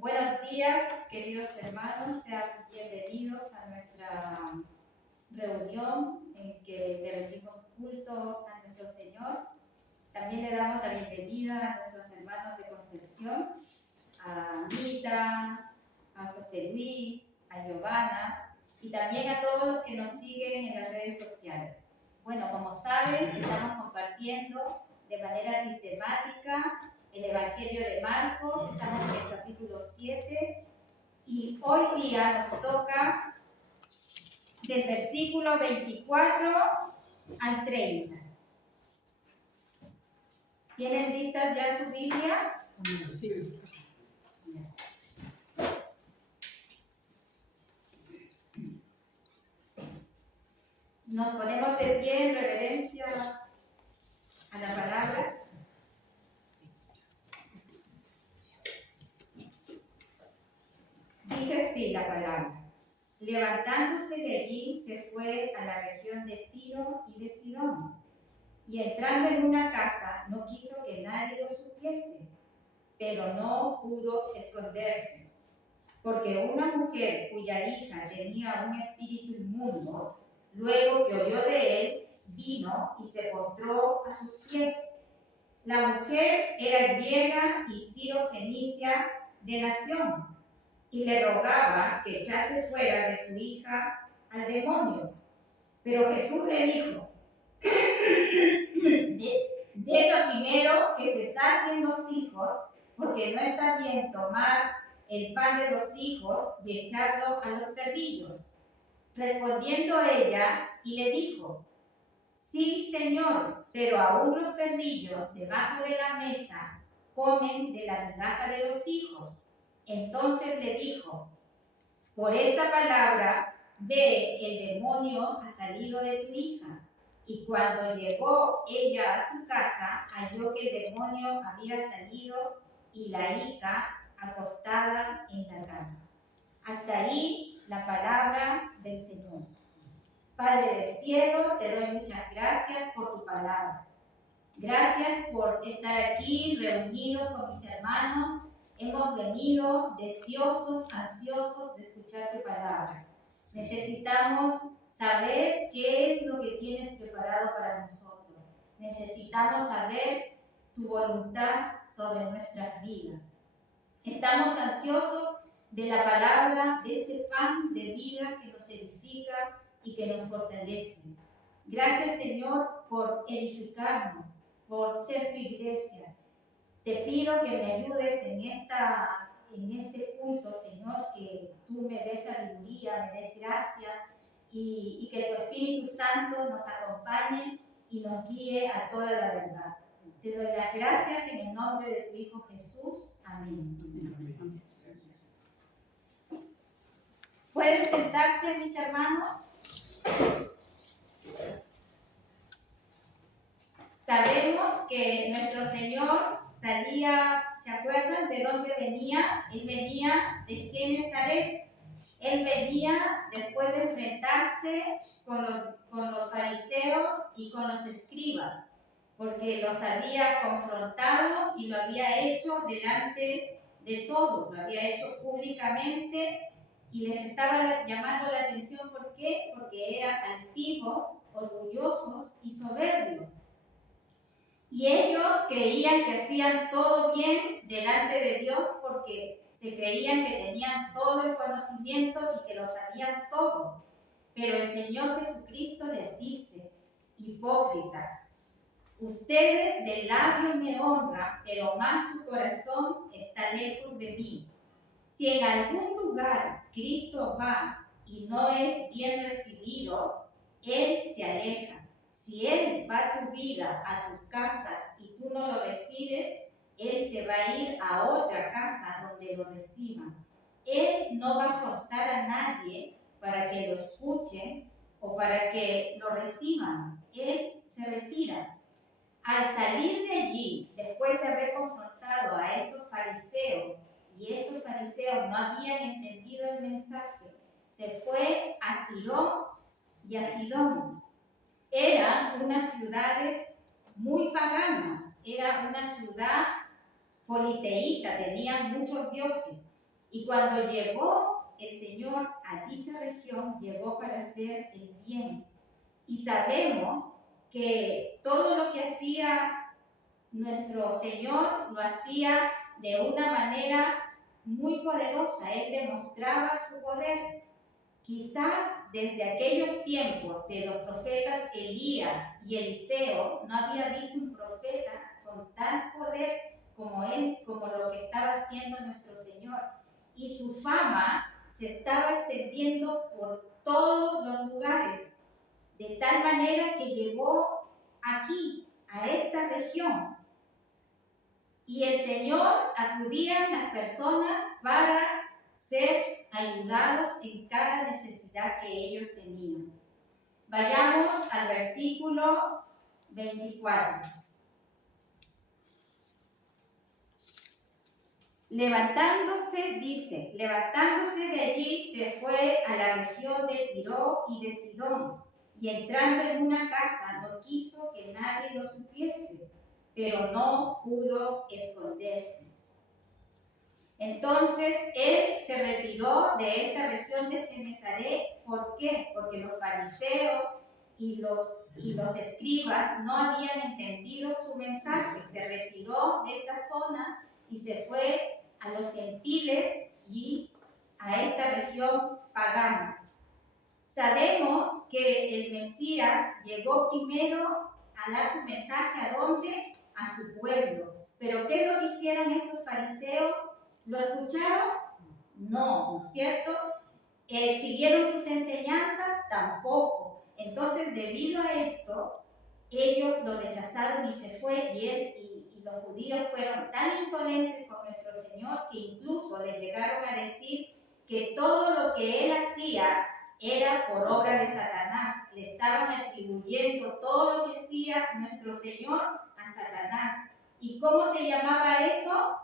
Buenos días, queridos hermanos, sean bienvenidos a nuestra reunión en que le rendimos culto a nuestro Señor. También le damos la bienvenida a nuestros hermanos de Concepción, a Anita, a José Luis, a Giovanna y también a todos los que nos siguen en las redes sociales. Bueno, como saben, estamos compartiendo de manera sistemática el Evangelio de Marcos, estamos en el capítulo 7 y hoy día nos toca del versículo 24 al 30. ¿Tienen listas ya su Biblia? Sí. Nos ponemos de pie en reverencia a la palabra. Dice así la palabra: levantándose de allí se fue a la región de Tiro y de Sidón, y entrando en una casa no quiso que nadie lo supiese, pero no pudo esconderse, porque una mujer cuya hija tenía un espíritu inmundo, luego que oyó de él, vino y se postró a sus pies. La mujer era griega y sirofenicia de nación, y le rogaba que echase fuera de su hija al demonio. Pero Jesús le dijo: deja primero que se sacien los hijos, porque no está bien tomar el pan de los hijos y echarlo a los perrillos. Respondiendo ella, y le dijo: sí, Señor, pero aún los perrillos debajo de la mesa comen de la migaja de los hijos. Entonces le dijo: por esta palabra, ve, el demonio ha salido de tu hija. Y cuando llegó ella a su casa, halló que el demonio había salido y la hija acostada en la cama. Hasta ahí la palabra del Señor. Padre del cielo, te doy muchas gracias por tu palabra. Gracias por estar aquí reunidos con mis hermanos. Hemos venido deseosos, ansiosos de escuchar tu palabra. Necesitamos saber qué es lo que tienes preparado para nosotros. Necesitamos saber tu voluntad sobre nuestras vidas. Estamos ansiosos de la palabra, de ese pan de vida que nos edifica y que nos fortalece. Gracias, Señor, por edificarnos, por ser tu iglesia. Te pido que me ayudes en este culto, Señor, que tú me des sabiduría, me des gracia y que tu Espíritu Santo nos acompañe y nos guíe a toda la verdad. Te doy las gracias en el nombre de tu Hijo Jesús. Amén. ¿Pueden sentarse, mis hermanos? Sabemos que nuestro Señor salía, ¿se acuerdan de dónde venía? Él venía de Genezaret. Él venía después de enfrentarse con los fariseos y con los escribas, porque los había confrontado y lo había hecho delante de todos, lo había hecho públicamente y les estaba llamando la atención. ¿Por qué? Porque eran altivos, orgullosos y soberbios. Y ellos creían que hacían todo bien delante de Dios porque se creían que tenían todo el conocimiento y que lo sabían todo. Pero el Señor Jesucristo les dice: hipócritas, ustedes de labios me honran, pero más su corazón está lejos de mí. Si en algún lugar Cristo va y no es bien recibido, Él se aleja. Si Él va a tu vida, a tu casa, y tú no lo recibes, Él se va a ir a otra casa donde lo reciban. Él no va a forzar a nadie para que lo escuchen o para que lo reciban. Él se retira. Al salir de allí, después de haber confrontado a estos fariseos, y estos fariseos no habían entendido el mensaje, se fue a Sirón y a Sidón. Eran unas ciudades muy paganas, era una ciudad politeísta, tenían muchos dioses. Y cuando llegó el Señor a dicha región, llegó para hacer el bien. Y sabemos que todo lo que hacía nuestro Señor lo hacía de una manera muy poderosa. Él demostraba su poder. Quizás desde aquellos tiempos de los profetas Elías y Eliseo no había visto un profeta con tal poder como él, como lo que estaba haciendo nuestro Señor. Y su fama se estaba extendiendo por todos los lugares, de tal manera que llegó aquí, a esta región. Y el Señor acudía a las personas para ser ayudados en cada necesidad que ellos tenían. Vayamos al versículo 24. Levantándose de allí se fue a la región de Tiro y de Sidón, y entrando en una casa no quiso que nadie lo supiese, pero no pudo esconderse. Entonces él se retiró de esta región de Genesaret. ¿Por qué? Porque los fariseos y los escribas no habían entendido su mensaje. Se retiró de esta zona y se fue a los gentiles y a esta región pagana. Sabemos que el Mesías llegó primero a dar su mensaje ¿a dónde? A su pueblo. ¿Pero qué es lo que hicieron estos fariseos? ¿Lo escucharon? No, ¿no es cierto? ¿Siguieron sus enseñanzas? Tampoco. Entonces, debido a esto, ellos lo rechazaron y se fue, y los judíos fueron tan insolentes con nuestro Señor que incluso le llegaron a decir que todo lo que él hacía era por obra de Satanás. Le estaban atribuyendo todo lo que hacía nuestro Señor a Satanás. ¿Y cómo se llamaba eso?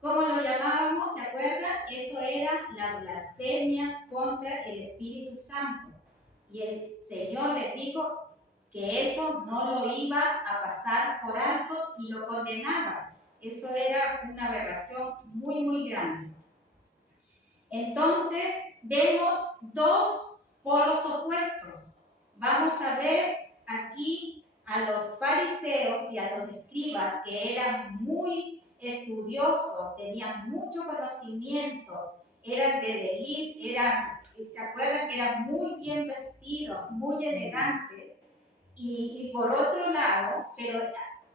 ¿Cómo lo llamábamos? ¿Se acuerdan? Eso era la blasfemia contra el Espíritu Santo. Y el Señor les dijo que eso no lo iba a pasar por alto y lo condenaba. Eso era una aberración muy, muy grande. Entonces, vemos dos polos opuestos. Vamos a ver aquí a los fariseos y a los escribas que eran muy estudiosos, tenían mucho conocimiento, eran de élite, ¿se acuerdan que eran muy bien vestidos, muy elegantes? Y por otro lado, pero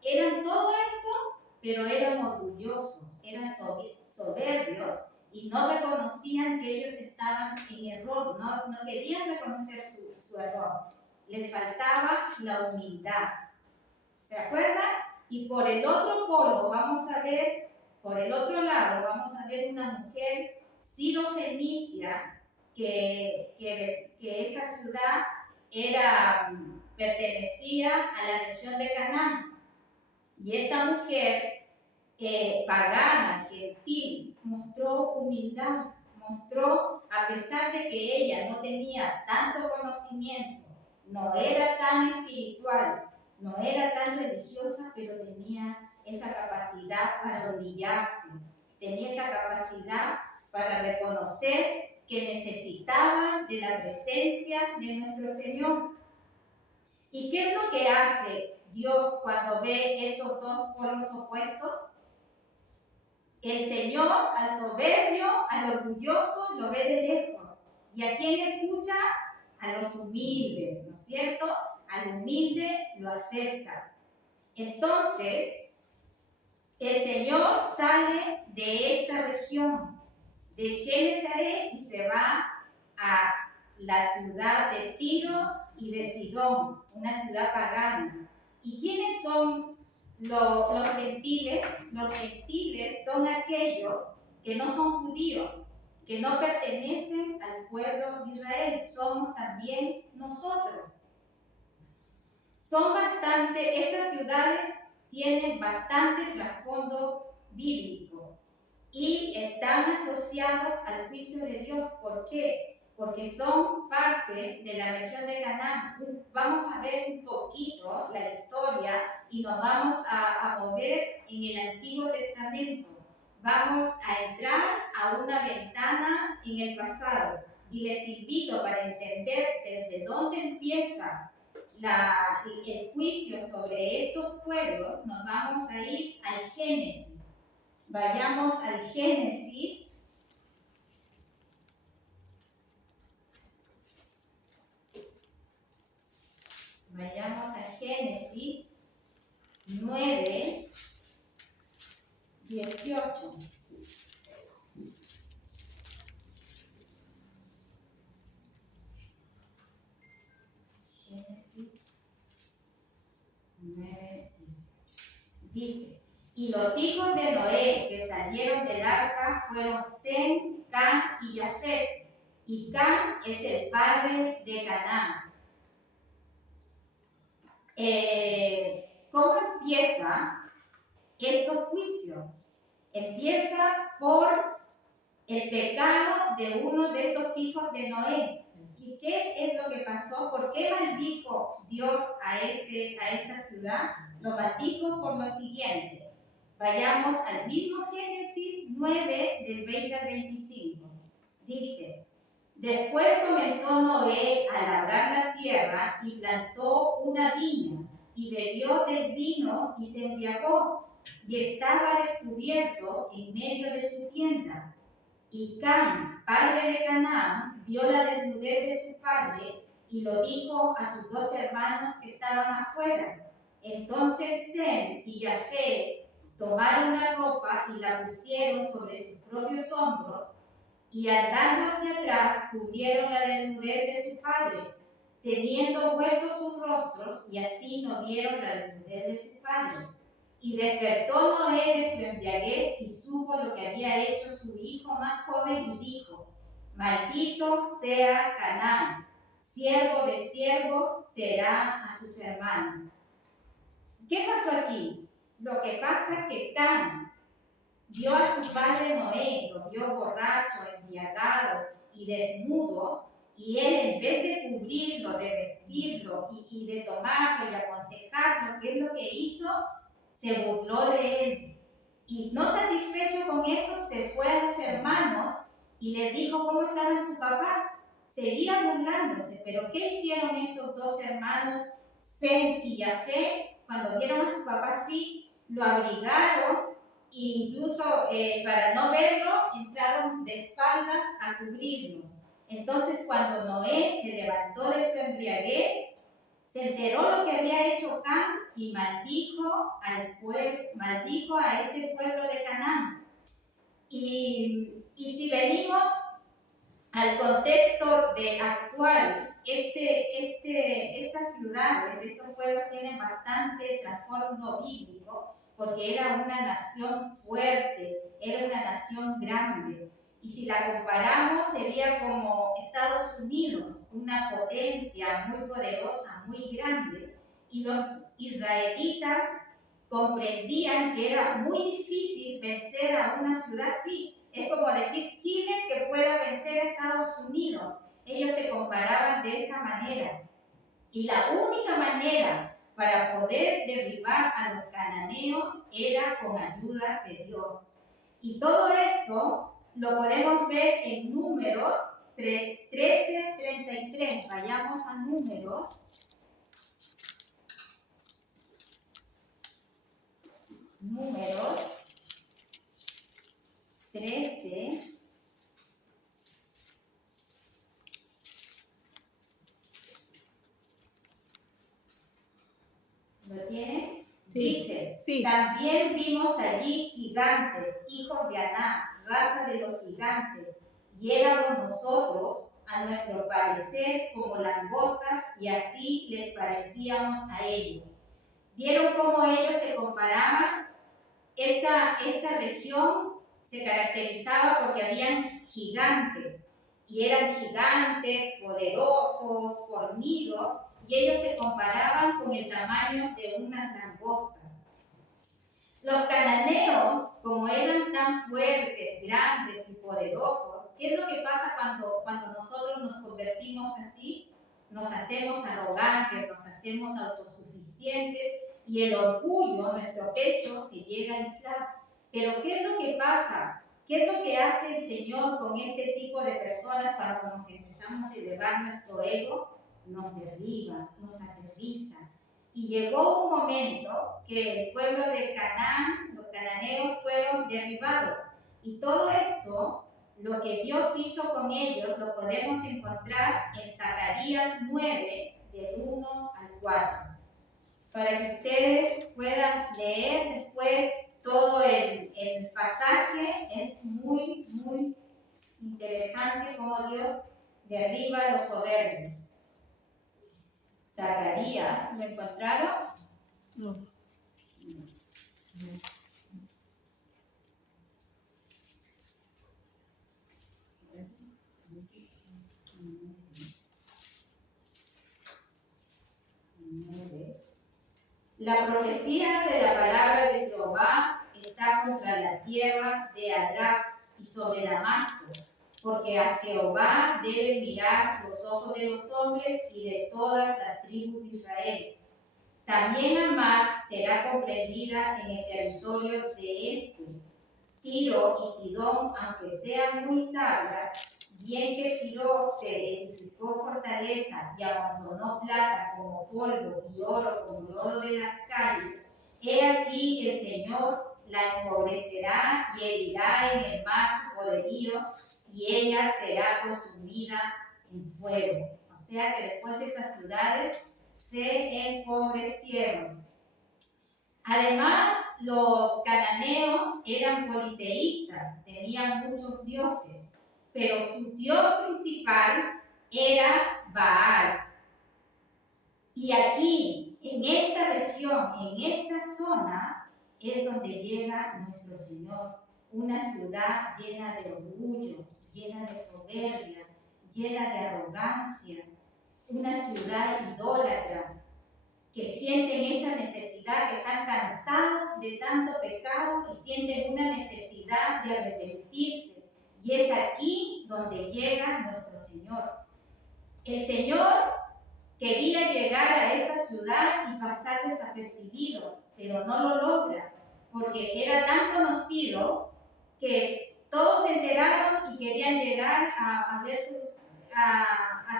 eran todo esto, pero eran orgullosos, eran soberbios y no reconocían que ellos estaban en error, no querían reconocer su error, les faltaba la humildad. ¿Se acuerdan? Y por el otro polo vamos a ver, por el otro lado vamos a ver una mujer sirofenicia que esa ciudad pertenecía a la región de Canaán. Y esta mujer pagana, gentil, mostró humildad, mostró, a pesar de que ella no tenía tanto conocimiento, no era tan espiritual, no era tan religiosa, pero tenía esa capacidad para humillarse, tenía esa capacidad para reconocer que necesitaba de la presencia de nuestro Señor. ¿Y qué es lo que hace Dios cuando ve estos dos polos opuestos? El Señor al soberbio, al orgulloso, lo ve de lejos. ¿Y a quién escucha? A los humildes, ¿no es cierto? Al humilde lo acepta. Entonces, el Señor sale de esta región, de Genesaret, y se va a la ciudad de Tiro y de Sidón, una ciudad pagana. ¿Y quiénes son los gentiles? Los gentiles son aquellos que no son judíos, que no pertenecen al pueblo de Israel. Somos también nosotros. Estas ciudades tienen bastante trasfondo bíblico y están asociados al juicio de Dios. ¿Por qué? Porque son parte de la región de Canaán. Vamos a ver un poquito la historia y nos vamos a mover en el Antiguo Testamento. Vamos a entrar a una ventana en el pasado y les invito para entender desde dónde empieza el juicio sobre estos pueblos. Nos vamos a ir al Génesis. Vayamos al Génesis. Vayamos a Génesis 9, 18. Génesis 9, 18. Dice: y los hijos de Noé que salieron del arca fueron Sem, Cam y Jafet. Y Cam es el padre de Canaán. ¿Cómo empieza estos juicios? Empieza por el pecado de uno de estos hijos de Noé. ¿Y qué es lo que pasó? ¿Por qué maldijo Dios a esta ciudad? Lo maldijo por lo siguiente. Vayamos al mismo Génesis 9, del 20 al 25. Dice: después comenzó Noé a labrar la tierra y plantó una viña y bebió del vino y se embriagó y estaba descubierto en medio de su tienda. Y Cam, padre de Canaán, vio la desnudez de su padre y lo dijo a sus dos hermanos que estaban afuera. Entonces Sem y Jafet tomaron la ropa y la pusieron sobre sus propios hombros y andando hacia atrás cubrieron la desnudez de su padre, teniendo vueltos sus rostros, y así no vieron la desnudez de su padre. Y despertó Noé de su embriaguez y supo lo que había hecho su hijo más joven y dijo: maldito sea Canaán, siervo de siervos será a sus hermanos. ¿Qué pasó aquí? Lo que pasa es que Cam vio a su padre Noé, lo vio borracho, embriagado y desnudo, y él, en vez de cubrirlo, de vestirlo y de tomarlo y aconsejarlo, ¿qué es lo que hizo? Se burló de él. Y no satisfecho con eso, se fue a los hermanos y les dijo cómo estaba su papá. Seguía burlándose, pero ¿qué hicieron estos dos hermanos, Sem y Jafet? Cuando vieron a su papá así, lo abrigaron. Incluso para no verlo, entraron de espaldas a cubrirlo. Entonces, cuando Noé se levantó de su embriaguez, se enteró lo que había hecho Cam y maldijo a este pueblo de Canaán. Y si venimos al contexto actual, estas ciudades, estos pueblos tienen bastante trasfondo bíblico, porque era una nación fuerte, era una nación grande. Y si la comparamos, sería como Estados Unidos, una potencia muy poderosa, muy grande. Y los israelitas comprendían que era muy difícil vencer a una ciudad así. Es como decir Chile que pueda vencer a Estados Unidos. Ellos se comparaban de esa manera. Y la única manera para poder derribar a los cananeos era con ayuda de Dios. Y todo esto lo podemos ver en Números 13:33. Vayamos a Números. Números 13. ¿Lo tiene? Sí. Dice: sí. También vimos allí gigantes, hijos de Aná, raza de los gigantes, y éramos nosotros, a nuestro parecer, como langostas, y así les parecíamos a ellos. ¿Vieron cómo ellos se comparaban? Esta región se caracterizaba porque habían gigantes, y eran gigantes, poderosos, fornidos, y ellos se comparaban con el tamaño de unas langostas. Los cananeos, como eran tan fuertes, grandes y poderosos, ¿qué es lo que pasa cuando nosotros nos convertimos así? Nos hacemos arrogantes, nos hacemos autosuficientes, y el orgullo, nuestro pecho, se llega a inflar. Pero ¿qué es lo que pasa? ¿Qué es lo que hace el Señor con este tipo de personas cuando nos empezamos a elevar nuestro ego? Nos derriba, nos aterriza. Y llegó un momento que el pueblo de Canaán, los cananeos, fueron derribados. Y todo esto, lo que Dios hizo con ellos, lo podemos encontrar en Zacarías 9, del 1 al 4. Para que ustedes puedan leer después todo el pasaje. Es muy, muy interesante cómo Dios derriba a los soberbios. Zacarías, ¿lo encontraron? No. La profecía de la palabra de Jehová está contra la tierra de Adrak y sobre Damasco, porque a Jehová deben mirar los ojos de los hombres y de todas las tribus de Israel. También Amad será comprendida en el territorio de este. Tiro y Sidón, aunque sean muy sabias, bien que Tiro se edificó fortaleza y amontonó plata como polvo y oro como lodo de las calles, he aquí el Señor la empobrecerá y herirá en el mar su poderío, y ella será consumida en fuego. O sea que después estas ciudades se empobrecieron. Además, los cananeos eran politeístas, tenían muchos dioses, pero su dios principal era Baal. Y aquí, en esta región, en esta zona, es donde llega nuestro Señor. Una ciudad llena de orgullo, llena de soberbia, llena de arrogancia, una ciudad idólatra, que sienten esa necesidad, que están cansados de tanto pecado y sienten una necesidad de arrepentirse. Y es aquí donde llega nuestro Señor. El Señor quería llegar a esta ciudad y pasar desapercibido, pero no lo logra, porque era tan conocido que todos se enteraron y querían llegar a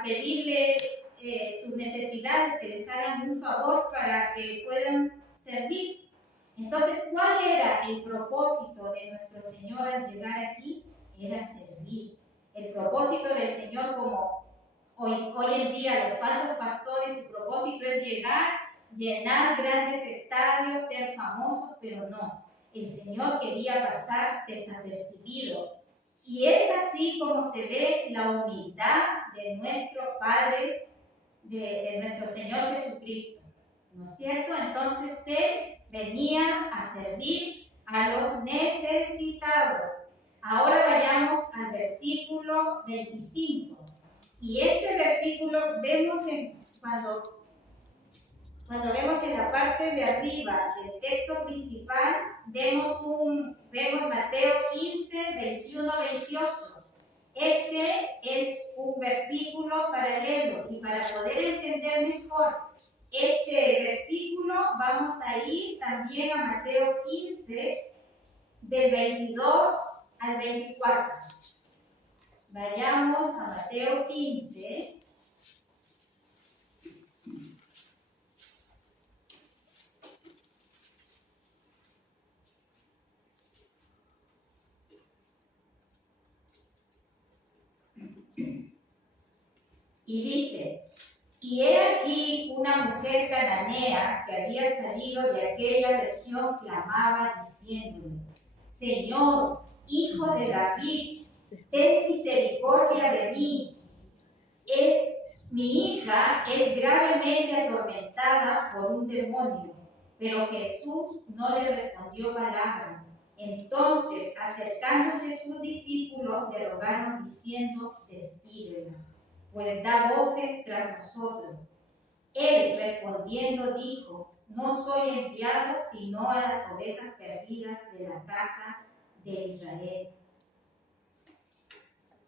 pedirle sus necesidades, que les hagan un favor para que puedan servir. Entonces, ¿cuál era el propósito de nuestro Señor al llegar aquí? Era servir. El propósito del Señor, como hoy en día los falsos pastores, su propósito es llegar, llenar grandes estadios, ser famosos, pero no. El Señor quería pasar desapercibido. Y es así como se ve la humildad de nuestro Padre, de nuestro Señor Jesucristo, ¿no es cierto? Entonces Él venía a servir a los necesitados. Ahora vayamos al versículo 25. Y este versículo vemos cuando vemos en la parte de arriba del texto principal, vemos Mateo 15, 21, 28. Este es un versículo paralelo, y para poder entender mejor este versículo vamos a ir también a Mateo 15, del 22 al 24. Vayamos a Mateo 15. Y dice: y he aquí una mujer cananea que había salido de aquella región clamaba diciéndole: Señor, hijo de David, ten misericordia de mí. Mi hija es gravemente atormentada por un demonio. Pero Jesús no le respondió palabra. Entonces, acercándose sus discípulos, le rogaron diciendo: despídela, pues da voces tras nosotros. Él respondiendo dijo: no soy enviado sino a las ovejas perdidas de la casa de Israel.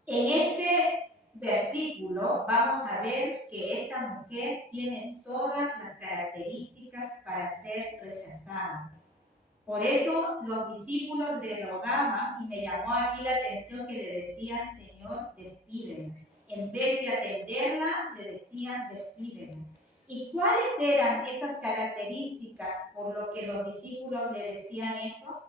En este versículo vamos a ver que esta mujer tiene todas las características características para ser rechazada. Por eso los discípulos le rogaban, y me llamó aquí la atención que le decían: Señor, despídela. En vez de atenderla, le decían: despídela. ¿Y cuáles eran esas características por lo que los discípulos le decían eso?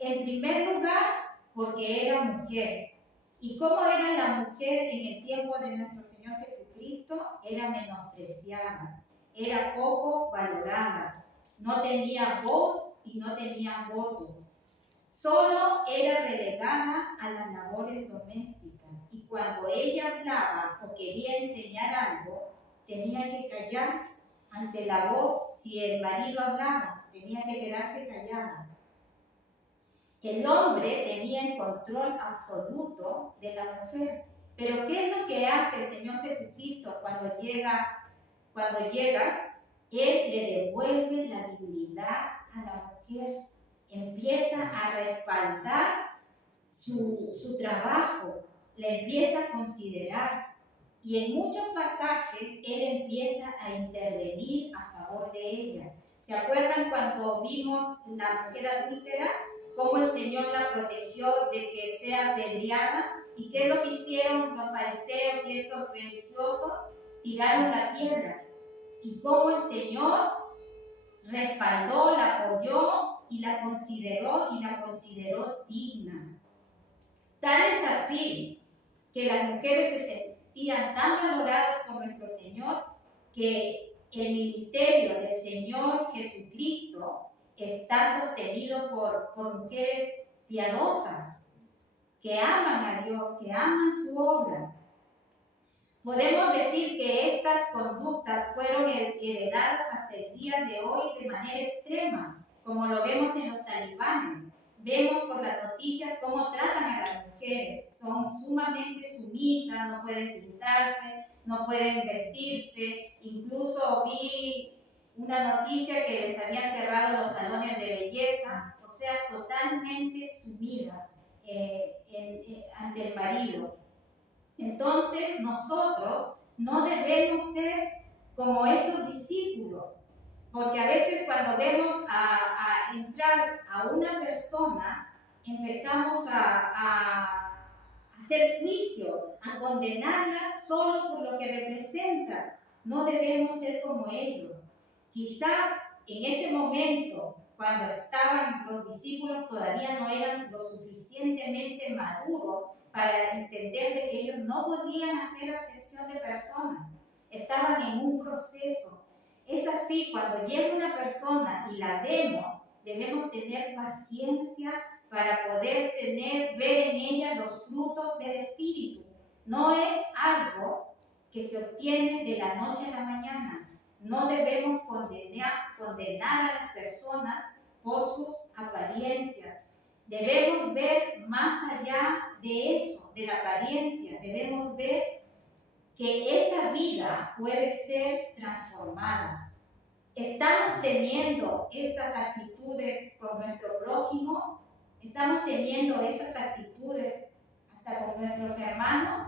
En primer lugar, porque era mujer. ¿Y cómo era la mujer en el tiempo de nuestro Señor Jesucristo? Era menospreciada, era poco valorada, no tenía voz y no tenía voto. Solo era relegada a las labores domésticas, y cuando ella hablaba o quería enseñar algo, tenía que callar ante la voz. Si el marido hablaba, tenía que quedarse callada. El hombre tenía el control absoluto de la mujer. Pero ¿qué es lo que hace el Señor Jesucristo cuando llega? Él le devuelve la dignidad a la mujer. Empieza a respaldar su trabajo, le empieza a considerar. Y en muchos pasajes Él empieza a intervenir a favor de ella. ¿Se acuerdan cuando vimos la mujer adúltera? Cómo el Señor la protegió de que sea apedreada. ¿Y qué es lo que hicieron los fariseos y estos religiosos? Tiraron la piedra. Y cómo el Señor respaldó, la apoyó y la consideró digna. Tal es así que las mujeres se sentían tan valoradas por nuestro Señor que el ministerio del Señor Jesucristo está sostenido por mujeres piadosas que aman a Dios, que aman su obra. Podemos decir que estas conductas fueron heredadas hasta el día de hoy de manera extrema, como lo vemos en los talibanes. Vemos por las noticias cómo tratan a las mujeres. Son sumamente sumisas, no pueden pintarse, no pueden vestirse. Incluso vi una noticia que les habían cerrado los salones de belleza, o sea, totalmente sumida ante el marido. Entonces nosotros no debemos ser como estos discípulos, porque a veces cuando vemos a entrar a una persona, empezamos a hacer juicio, a condenarla solo por lo que representa. No debemos ser como ellos. Quizás en ese momento, cuando estaban los discípulos, todavía no eran lo suficientemente maduros para entender de que ellos no podían hacer acepción de personas. Estaban en un proceso. Es así, cuando llega una persona y la vemos, debemos tener paciencia para poder ver en ella los frutos del Espíritu. No es algo que se obtiene de la noche a la mañana. No debemos condenar a las personas por sus apariencias. Debemos ver más allá de eso, de la apariencia. Debemos ver que esa vida puede ser transformada. ¿Estamos teniendo esas actitudes con nuestro prójimo? ¿Estamos teniendo esas actitudes hasta con nuestros hermanos?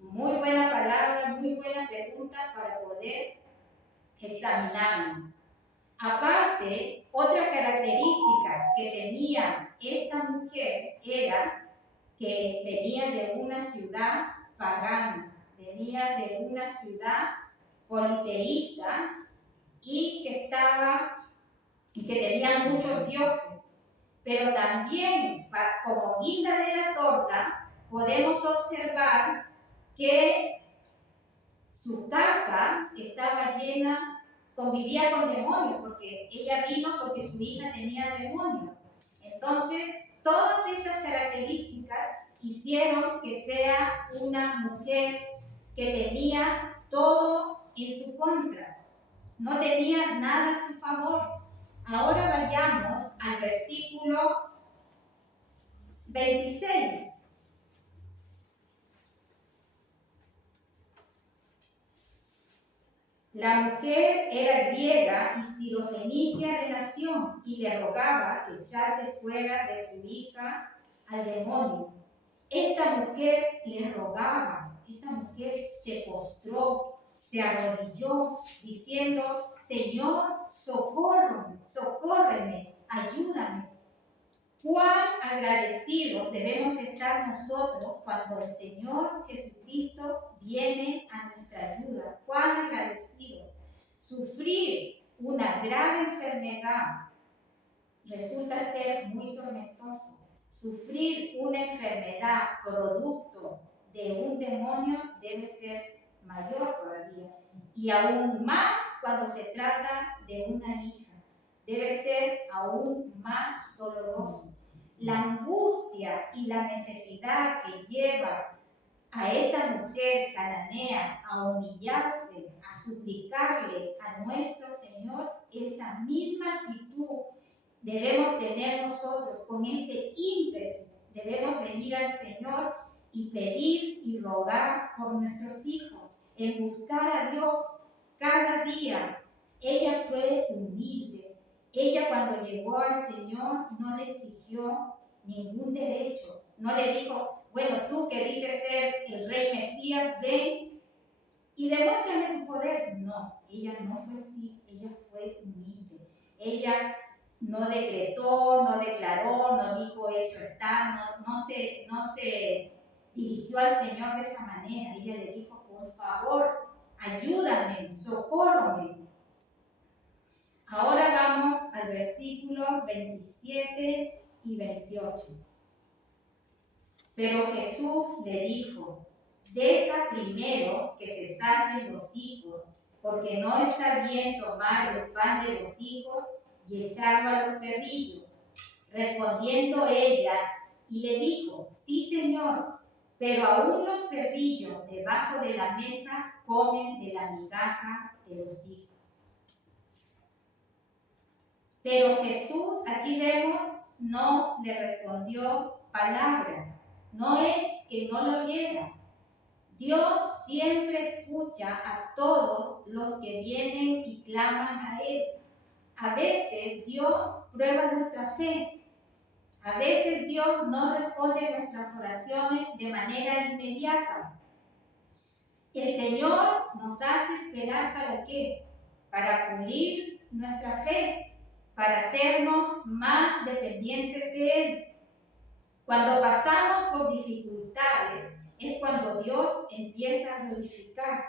Muy buena palabra, muy buena pregunta para poder examinarnos. Aparte, otra característica que tenía esta mujer era que venía de una ciudad pagana, venía de una ciudad politeísta y que tenía muchos dioses. Pero también, como guinda de la torta, podemos observar que su casa estaba convivía con demonios, porque ella vino porque su hija tenía demonios. Entonces, todas estas características hicieron que sea una mujer que tenía todo en su contra, no tenía nada a su favor. Ahora vayamos al versículo 26. La mujer era griega y sirofenicia de nación, y le rogaba que echase fuera de su hija al demonio. Esta mujer le rogaba, esta mujer se postró, se arrodilló diciendo: Señor, socórreme, ayúdame. Cuán agradecidos debemos estar nosotros cuando el Señor Jesucristo viene a nuestra ayuda. Cuán agradecidos. Sufrir una grave enfermedad resulta ser muy tormentoso. Sufrir una enfermedad producto de un demonio debe ser mayor todavía. Y aún más cuando se trata de una hija. Debe ser aún más doloroso. La angustia y la necesidad que lleva a esta mujer cananea a humillarse, a suplicarle a nuestro Señor, esa misma actitud debemos tener nosotros, con ese ímpetu. Debemos venir al Señor y pedir y rogar por nuestros hijos, en buscar a Dios cada día. Ella fue humilde. Ella, cuando llegó al Señor, no le exigió ningún derecho. No le dijo: bueno, tú que dices ser el rey Mesías, ven y demuéstrame tu poder. No, ella no fue así. Ella fue humilde. Ella no decretó, no declaró, no dijo hecho está, no se dirigió al Señor de esa manera. Ella le dijo: por favor, ayúdame, socórrome. Ahora vamos al versículo 27 y 28. Pero Jesús le dijo: deja primero que se sacien los hijos, porque no está bien tomar el pan de los hijos y echarlo a los perrillos. Respondiendo ella, y le dijo: sí, Señor, pero aún los perrillos debajo de la mesa comen de la migaja de los hijos. Pero Jesús, aquí vemos, no le respondió palabra. No es que no lo oyera. Dios siempre escucha a todos los que vienen y claman a Él. A veces Dios prueba nuestra fe. A veces Dios no responde a nuestras oraciones de manera inmediata. El Señor nos hace esperar, ¿para qué? Para pulir nuestra fe, para hacernos más dependientes de Él. Cuando pasamos por dificultades es cuando Dios empieza a glorificar.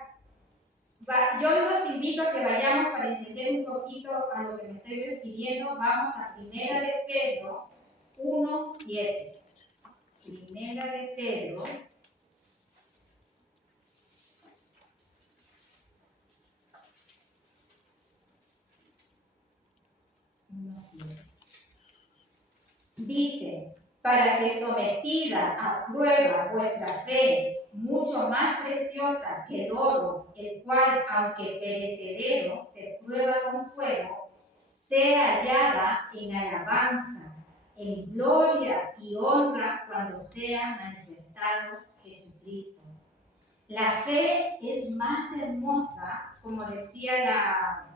Yo los invito a que vayamos, para entender un poquito a lo que me estoy refiriendo. Vamos a 1 de Pedro 1:7. 1 de Pedro 1:7. Dice: para que sometida a prueba vuestra fe, mucho más preciosa que el oro, el cual, aunque perecedero, se prueba con fuego, sea hallada en alabanza, en gloria y honra cuando sea manifestado Jesucristo. La fe es más hermosa, como decía la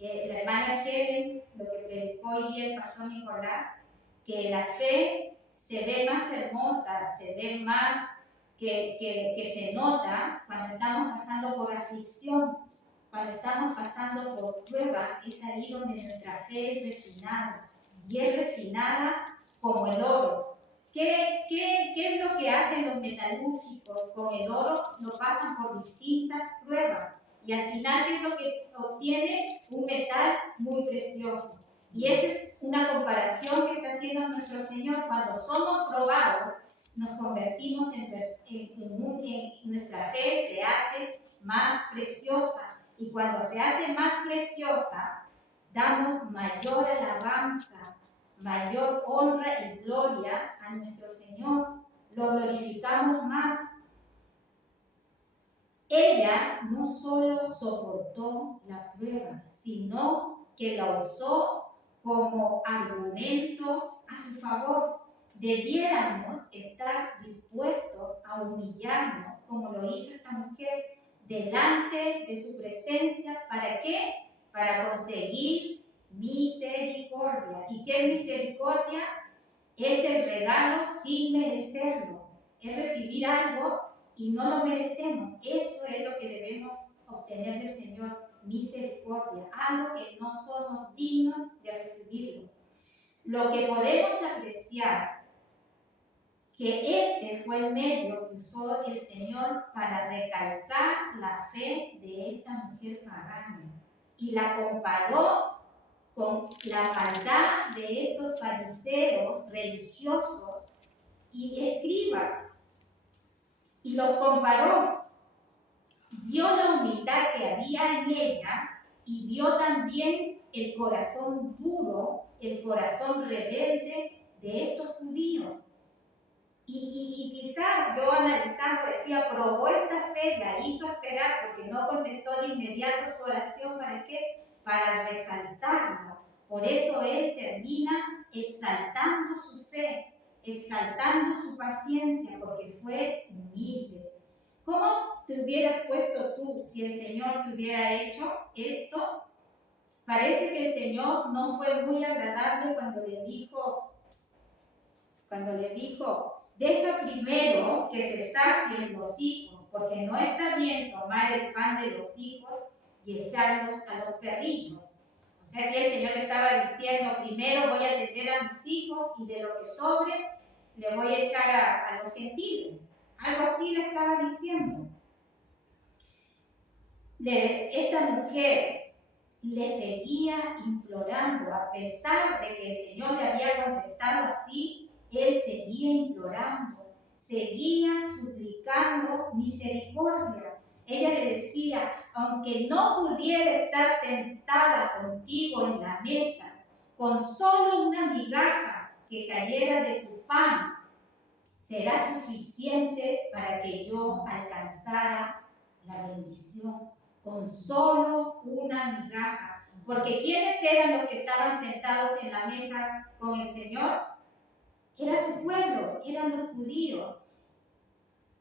hermana Helen, lo que predicó hoy día el pastor Nicolás, que la fe se ve más hermosa, se ve más que se nota cuando estamos pasando por aflicción, cuando estamos pasando por prueba. Es ahí donde nuestra fe es refinada, y es refinada como el oro. ¿Qué es lo que hacen los metalúrgicos con el oro? Lo pasan por distintas pruebas, y al final, ¿qué es lo que obtiene? Un metal muy precioso. Y esa es una comparación que está haciendo nuestro Señor. Cuando somos probados, nos convertimos en nuestra fe se hace más preciosa. Y cuando se hace más preciosa, damos mayor alabanza, mayor honra y gloria a nuestro Señor. Lo glorificamos más. Ella no solo soportó la prueba, sino que la usó como argumento a su favor. Debiéramos estar dispuestos a humillarnos, como lo hizo esta mujer, delante de su presencia. ¿Para qué? Para conseguir misericordia. ¿Y qué es misericordia? Es el regalo sin merecerlo. Es recibir algo y no lo merecemos. Eso es lo que debemos obtener del Señor misericordia, algo que no somos dignos de recibirlo. Lo que podemos apreciar que este fue el medio que usó el Señor para recalcar la fe de esta mujer pagana y la comparó con la maldad de estos fariseos religiosos y escribas, y los comparó. Vio la humildad que había en ella y vio también el corazón duro, el corazón rebelde de estos judíos. Y quizás yo analizando decía, probó esta fe, la hizo esperar porque no contestó de inmediato su oración. ¿Para qué? Para resaltarlo. Por eso él termina exaltando su fe, exaltando su paciencia, porque fue humilde. ¿Cómo te hubieras puesto tú si el Señor te hubiera hecho esto? Parece que el Señor no fue muy agradable cuando le dijo, deja primero que se sacien los hijos, porque no está bien tomar el pan de los hijos y echarlos a los perrillos. O sea que el Señor le estaba diciendo, primero voy a atender a mis hijos y de lo que sobre le voy a echar a los gentiles. Algo así le estaba diciendo. Esta mujer le seguía implorando, a pesar de que el Señor le había contestado así, él seguía implorando, seguía suplicando misericordia. Ella le decía, aunque no pudiera estar sentada contigo en la mesa, con solo una migaja que cayera de tu pan, será suficiente para que yo alcanzara la bendición. Con solo una migaja. Porque ¿quiénes eran los que estaban sentados en la mesa con el Señor? Era su pueblo, eran los judíos.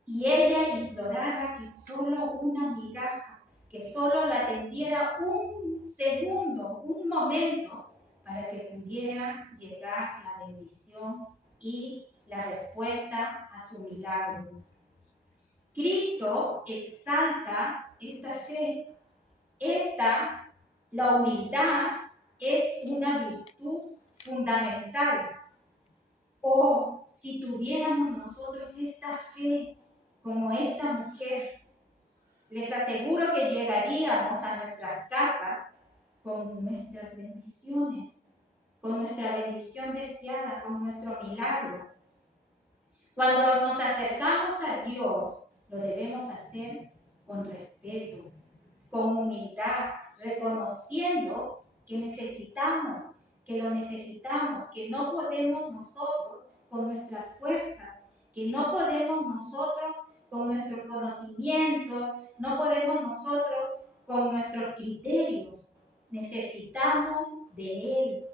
Y ella imploraba que solo una migaja, que solo la atendiera un segundo, un momento, para que pudiera llegar la bendición y la respuesta a su milagro. Cristo exalta esta fe. La humildad es una virtud fundamental. O si tuviéramos nosotros esta fe como esta mujer, les aseguro que llegaríamos a nuestras casas con nuestras bendiciones, con nuestra bendición deseada, con nuestro milagro. Cuando nos acercamos a Dios, lo debemos hacer con respeto, con humildad, reconociendo que necesitamos, que lo necesitamos, que no podemos nosotros con nuestras fuerzas, que no podemos nosotros con nuestros conocimientos, no podemos nosotros con nuestros criterios. Necesitamos de Él,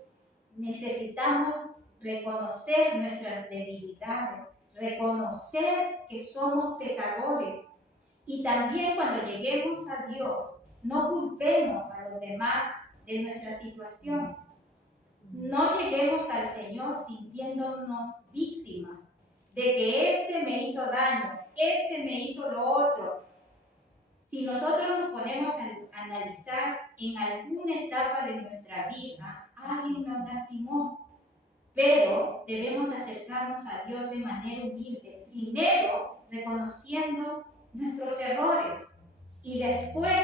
necesitamos reconocer nuestras debilidades, reconocer que somos pecadores. Y también cuando lleguemos a Dios, no culpemos a los demás de nuestra situación. No lleguemos al Señor sintiéndonos víctimas de que este me hizo daño, este me hizo lo otro. Si nosotros nos ponemos a analizar en alguna etapa de nuestra vida, alguien nos lastimó, pero debemos acercarnos a Dios de manera humilde, primero reconociendo nuestros errores y después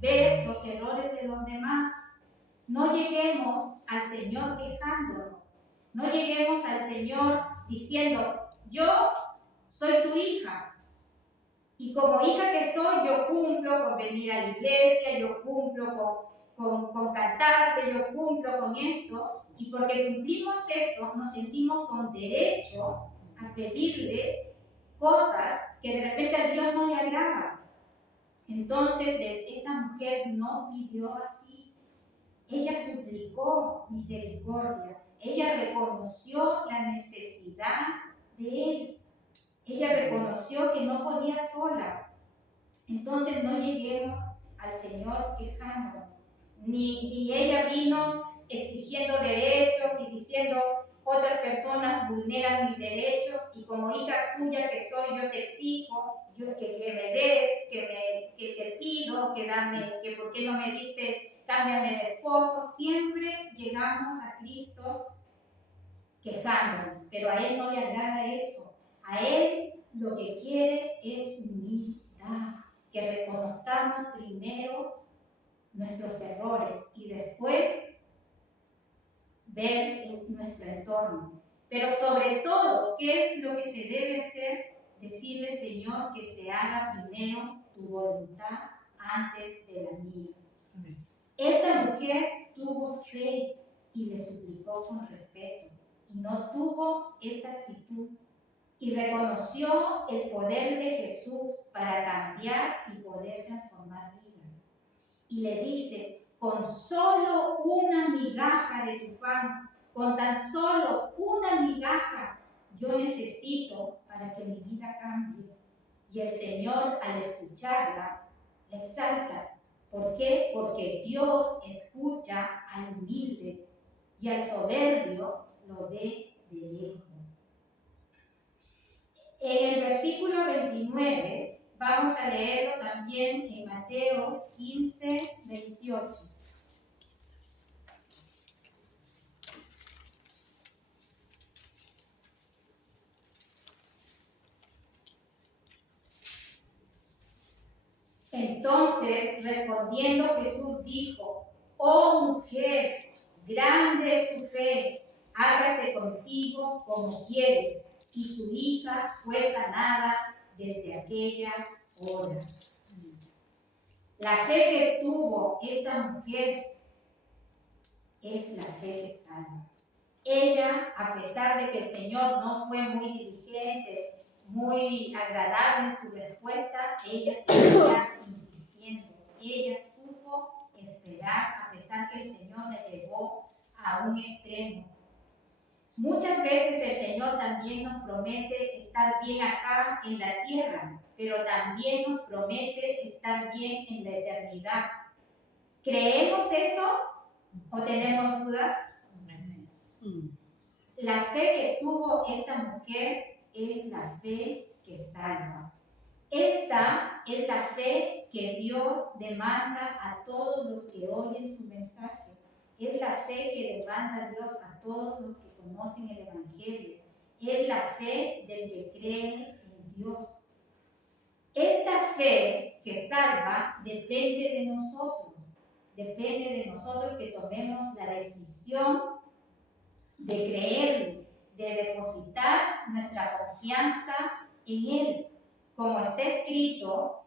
ver los errores de los demás. No lleguemos al Señor quejándonos, no lleguemos al Señor diciendo, yo soy tu hija y como hija que soy, yo cumplo con venir a la iglesia, yo cumplo con cantarte, yo cumplo con esto, y porque cumplimos eso, nos sentimos con derecho a pedirle cosas que de repente a Dios no le agrada. Entonces, esta mujer no pidió así. Ella suplicó misericordia. Ella reconoció la necesidad de Él. Ella reconoció que no podía sola. Entonces, no lleguemos al Señor quejándonos. Ni ella vino exigiendo derechos y diciendo, otras personas vulneran mis derechos y como hija tuya que soy, yo te exijo que me des, que te pido, que por qué no me diste, cámbiame de esposo. Siempre llegamos a Cristo quejándonos, pero a Él no le agrada eso. A Él lo que quiere es humildad, que reconozcamos primero nuestros errores y después ver en nuestro entorno. Pero sobre todo, ¿qué es lo que se debe hacer? Decirle, Señor, que se haga primero tu voluntad antes de la mía. Amén. Esta mujer tuvo fe y le suplicó con respeto y no tuvo esta actitud y reconoció el poder de Jesús para cambiar y poder transformar vidas. Y le dice, con solo una migaja de tu pan, con tan solo una migaja, yo necesito para que mi vida cambie. Y el Señor, al escucharla, la exalta. ¿Por qué? Porque Dios escucha al humilde y al soberbio lo ve de lejos. En el versículo 29, vamos a leerlo también en Mateo 15, 28. Entonces, respondiendo Jesús dijo, oh mujer, grande es tu fe, hágase contigo como quieres. Y su hija fue sanada desde aquella hora. La fe que tuvo esta mujer es la fe que salva. Ella, a pesar de que el Señor no fue muy diligente, muy agradable en su respuesta, ella seguía insistiendo. Ella supo esperar a pesar que el Señor la llevó a un extremo. Muchas veces el Señor también nos promete estar bien acá en la tierra, pero también nos promete estar bien en la eternidad. ¿Creemos eso o tenemos dudas? La fe que tuvo esta mujer es la fe que salva. Esta es la fe que Dios demanda a todos los que oyen su mensaje. Es la fe que demanda Dios a todos los que conocen el Evangelio. Es la fe del que cree en Dios. Esta fe que salva depende de nosotros. Depende de nosotros que tomemos la decisión de creerle, de depositar nuestra confianza en Él, como está escrito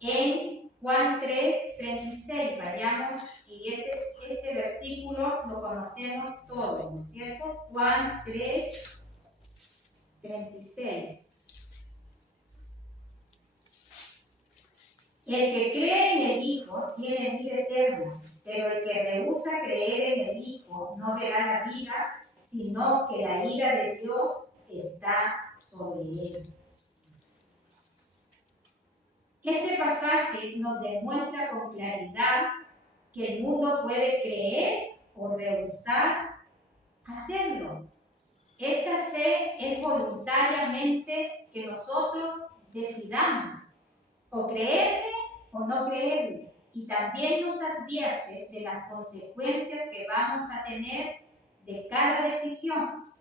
en Juan 3:36. Vayamos, y este versículo lo conocemos todos, ¿no es cierto? Juan 3:36. El que cree en el Hijo tiene vida eterna, pero el que rehúsa creer en el Hijo no verá la vida, sino que la ira de Dios está sobre él. Este pasaje nos demuestra con claridad que el mundo puede creer o rehusar hacerlo. Esta fe es voluntariamente que nosotros decidamos o creerle o no creerle. Y también nos advierte de las consecuencias que vamos a tener de cada decisión.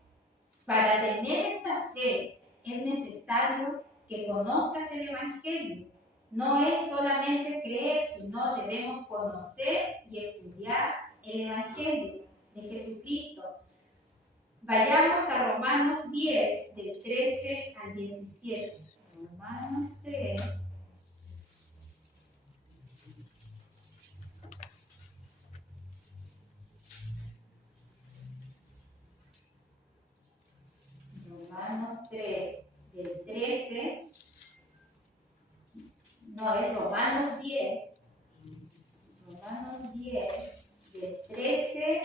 Para tener esta fe es necesario que conozcas el Evangelio. No es solamente creer, sino debemos conocer y estudiar el Evangelio de Jesucristo. Vayamos a Romanos 10, del 13 al 17. Romanos 3. Romanos 3, del 13. No, es Romanos 10. Romanos 10, del 13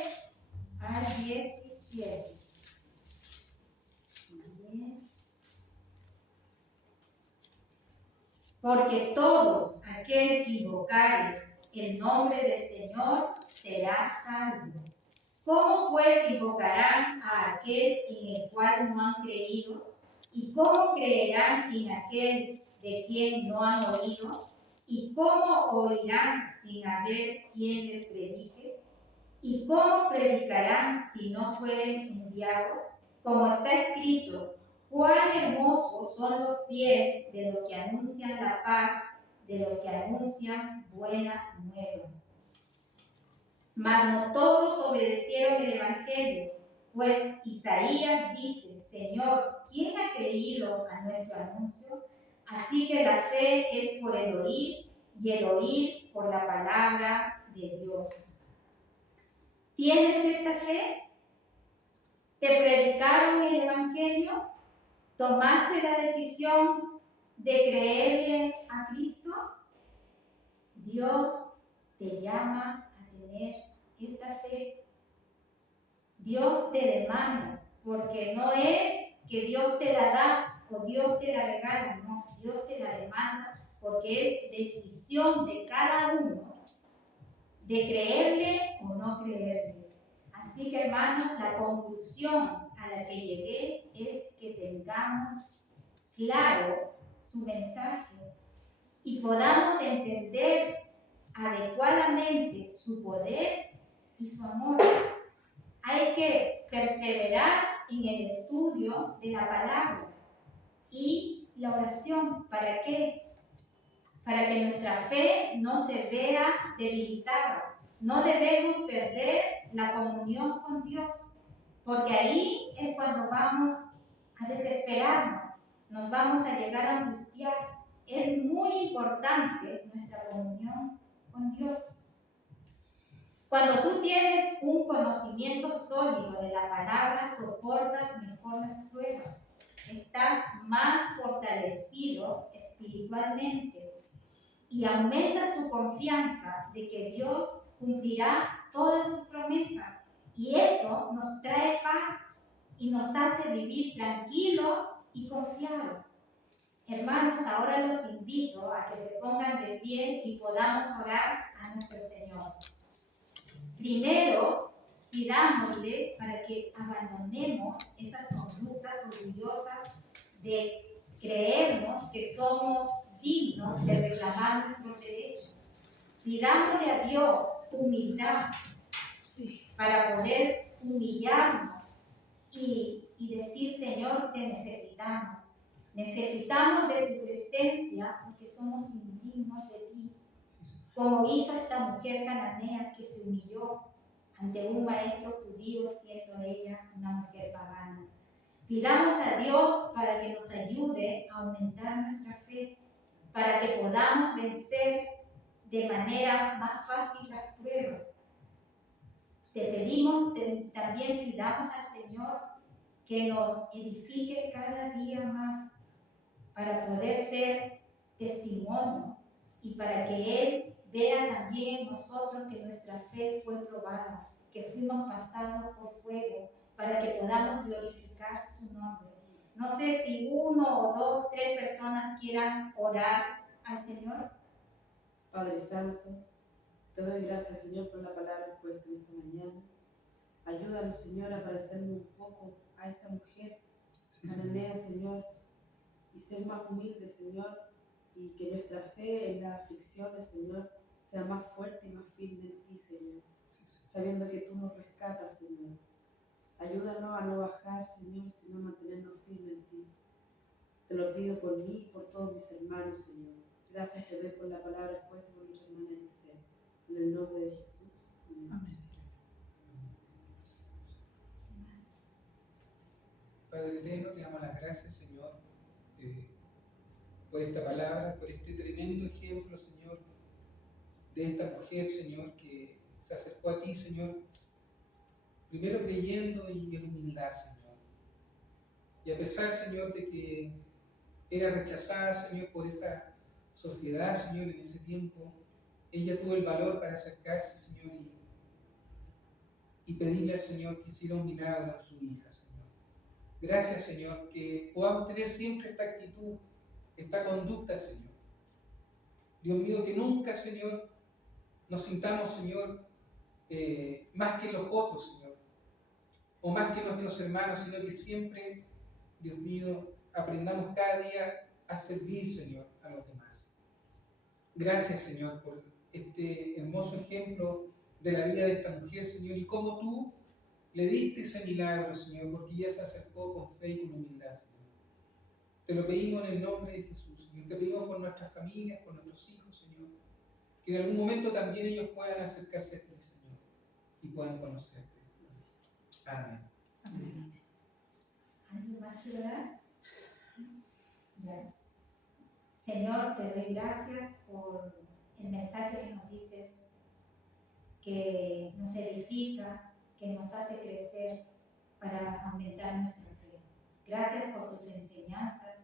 al 17. Porque todo aquel que invocare el nombre del Señor será salvo. ¿Cómo pues invocarán a aquel en el cual no han creído? ¿Y cómo creerán en aquel de quien no han oído? ¿Y cómo oirán sin haber quien les predique? ¿Y cómo predicarán si no fueren enviados? Como está escrito, cuán hermosos son los pies de los que anuncian la paz, de los que anuncian buenas nuevas. Mas no todos obedecieron el Evangelio, pues Isaías dice, Señor, ¿quién ha creído a nuestro anuncio? Así que la fe es por el oír y el oír por la palabra de Dios. ¿Tienes esta fe? ¿Te predicaron el Evangelio? ¿Tomaste la decisión de creerle a Cristo? Dios te llama a tener esta fe. Dios te demanda, porque no es que Dios te la da o Dios te la regala, no, Dios te la demanda porque es decisión de cada uno de creerle o no creerle. Así que hermanos, la conclusión a la que llegué es que tengamos claro su mensaje y podamos entender adecuadamente su poder y su amor. Hay que perseverar en el estudio de la palabra y la oración. ¿Para qué? Para que nuestra fe no se vea debilitada. No debemos perder la comunión con Dios, porque ahí es cuando vamos a desesperarnos, nos vamos a llegar a angustiar. Es muy importante nuestra comunión con Dios. Cuando tú tienes un conocimiento sólido de la palabra, soportas mejor las pruebas. Estás más fortalecido espiritualmente y aumentas tu confianza de que Dios cumplirá todas sus promesas. Y eso nos trae paz y nos hace vivir tranquilos y confiados. Hermanos, ahora los invito a que se pongan de pie y podamos orar a nuestro Señor. Primero, pidámosle para que abandonemos esas conductas orgullosas de creernos que somos dignos de reclamar nuestros derechos. Pidámosle a Dios humildad para poder humillarnos y decir, Señor, te necesitamos. Necesitamos de tu presencia porque somos indignos de ti. Como hizo esta mujer cananea que se humilló ante un maestro judío, siendo ella una mujer pagana. Pidamos a Dios para que nos ayude a aumentar nuestra fe, para que podamos vencer de manera más fácil las pruebas. Te pedimos, también pidamos al Señor que nos edifique cada día más para poder ser testimonio y para que Él vea también en nosotros que nuestra fe fue probada, que fuimos pasados por fuego, para que podamos glorificar su nombre. No sé si 1 o 2, 3 personas quieran orar al Señor. Padre Santo, te doy gracias, Señor, por la palabra expuesta en esta mañana. Ayúdanos, Señor, a parecerme un poco a esta mujer cananea, Señor, y ser más humilde, Señor, y que nuestra fe en las aflicciones, Señor, sea más fuerte y más firme en ti, Señor, sabiendo que tú nos rescatas, Señor. Ayúdanos a no bajar, Señor, sino mantenernos firmes en ti. Te lo pido por mí y por todos mis hermanos, Señor. Gracias te doy por la palabra expuesta por nuestra hermana Eliseo. En el nombre de Jesús. Amén. Padre eterno, te damos las gracias, Señor, por esta palabra, por este tremendo ejemplo, Señor, de esta mujer, Señor, que se acercó a ti, Señor, primero creyendo y en humildad, Señor. Y a pesar, Señor, de que era rechazada, Señor, por esa sociedad, Señor, en ese tiempo, ella tuvo el valor para acercarse, Señor, y pedirle al Señor que hiciera un milagro en su hija, Señor. Gracias, Señor, que podamos tener siempre esta actitud, esta conducta, Señor. Dios mío, que nunca, Señor, nos sintamos, Señor, más que los otros, Señor, o más que nuestros hermanos, sino que siempre, Dios mío, aprendamos cada día a servir, Señor, a los demás. Gracias, Señor, por este hermoso ejemplo de la vida de esta mujer, Señor, y cómo tú le diste ese milagro, Señor, porque ella se acercó con fe y con humildad, Señor. Te lo pedimos en el nombre de Jesús, Señor. Te pedimos por nuestras familias, por nuestros hijos, Señor, que en algún momento también ellos puedan acercarse a ti, Señor, y puedan conocerte. Amén. Amén. ¿Alguien más quiere orar? Gracias. Señor, te doy gracias por el mensaje que nos diste, que nos edifica, que nos hace crecer para aumentar nuestra fe. Gracias por tus enseñanzas,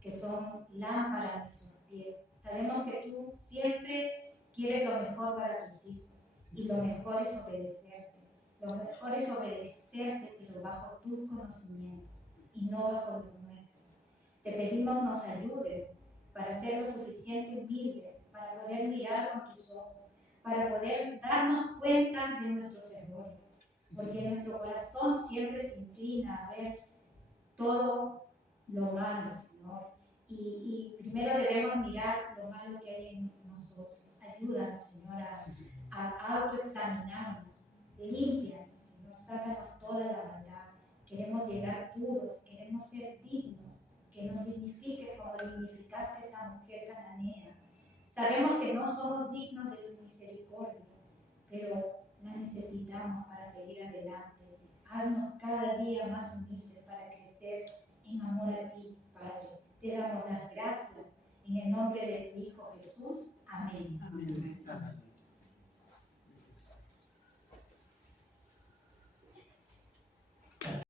que son lámpara a nuestros pies. Sabemos que tú siempre quieres lo mejor para tus hijos, y lo mejor es obedecerte. Lo mejor es obedecerte, pero bajo tus conocimientos y no bajo los nuestros. Te pedimos nos ayudes para ser lo suficiente humildes, para poder mirar con tus ojos, para poder darnos cuenta de nuestros errores, porque nuestro corazón siempre se inclina a ver todo lo malo, Señor. Y primero debemos mirar lo malo que hay en nosotros. Ayúdanos, Señor, a autoexaminarnos. Límpianos, Señor, sácanos toda la maldad. Queremos llegar puros, queremos ser dignos, que nos dignifiques como dignificaste a esta mujer cananea. Sabemos que no somos dignos de tu misericordia, pero la necesitamos para seguir adelante. Haznos cada día más humildes para crecer en amor a ti, Padre. Te damos las gracias en el nombre de tu Hijo Jesús. Amén. Amén. Amén.